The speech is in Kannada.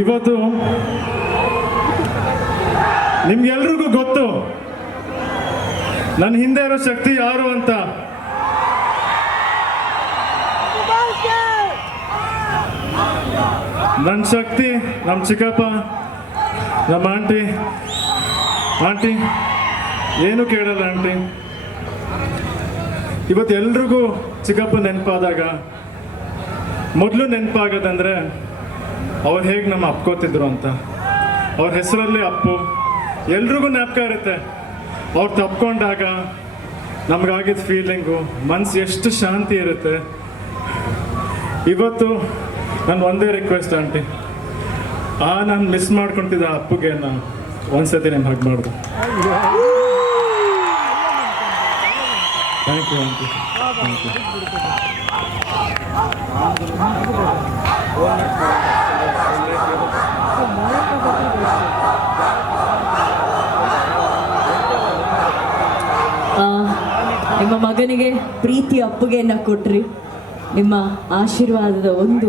ಇವತ್ತು ನಿಮ್ಗೆಲ್ರಿಗೂ ಗೊತ್ತು ನನ್ನ ಹಿಂದೆ ಇರೋ ಶಕ್ತಿ ಯಾರು ಅಂತ. ನನ್ನ ಶಕ್ತಿ ನಮ್ಮ ಚಿಕ್ಕಪ್ಪ, ನಮ್ಮ ಆಂಟಿ ಏನು ಕೇಳಲ್ಲ ಆಂಟಿ. ಇವತ್ತು ಎಲ್ರಿಗೂ ಚಿಕ್ಕಪ್ಪ ನೆನಪಾದಾಗ ಮೊದಲು ನೆನಪಾಗೋದಂದ್ರೆ ಅವ್ರು ಹೇಗೆ ನಮ್ಮ ಅಪ್ಕೋತಿದ್ರು ಅಂತ. ಅವ್ರ ಹೆಸರಲ್ಲಿ ಅಪ್ಪು. ಎಲ್ರಿಗೂ ಜ್ಞಾಪಕ ಇರುತ್ತೆ ಅವ್ರು ತಪ್ಕೊಂಡಾಗ ನಮಗಾಗಿದ್ದ ಫೀಲಿಂಗು, ಮನ್ಸು ಎಷ್ಟು ಶಾಂತಿ ಇರುತ್ತೆ. ಇವತ್ತು ನನ್ನ ಒಂದೇ ರಿಕ್ವೆಸ್ಟ್ ಆಂಟಿ, ನಾನು ಮಿಸ್ ಮಾಡ್ಕೊತಿದ್ದ ಅಪ್ಪುಗೆ ಒಂದ್ಸತಿ ನಿಮ್ಮ ಹಗ್ ಮಾಡ್ದು. Thank you aunty, thank you. ನಿಮ್ಮ ಮಗನಿಗೆ ಪ್ರೀತಿ ಅಪ್ಪುಗೆಯನ್ನು ಕೊಟ್ರಿ. ನಿಮ್ಮ ಆಶೀರ್ವಾದದ ಒಂದು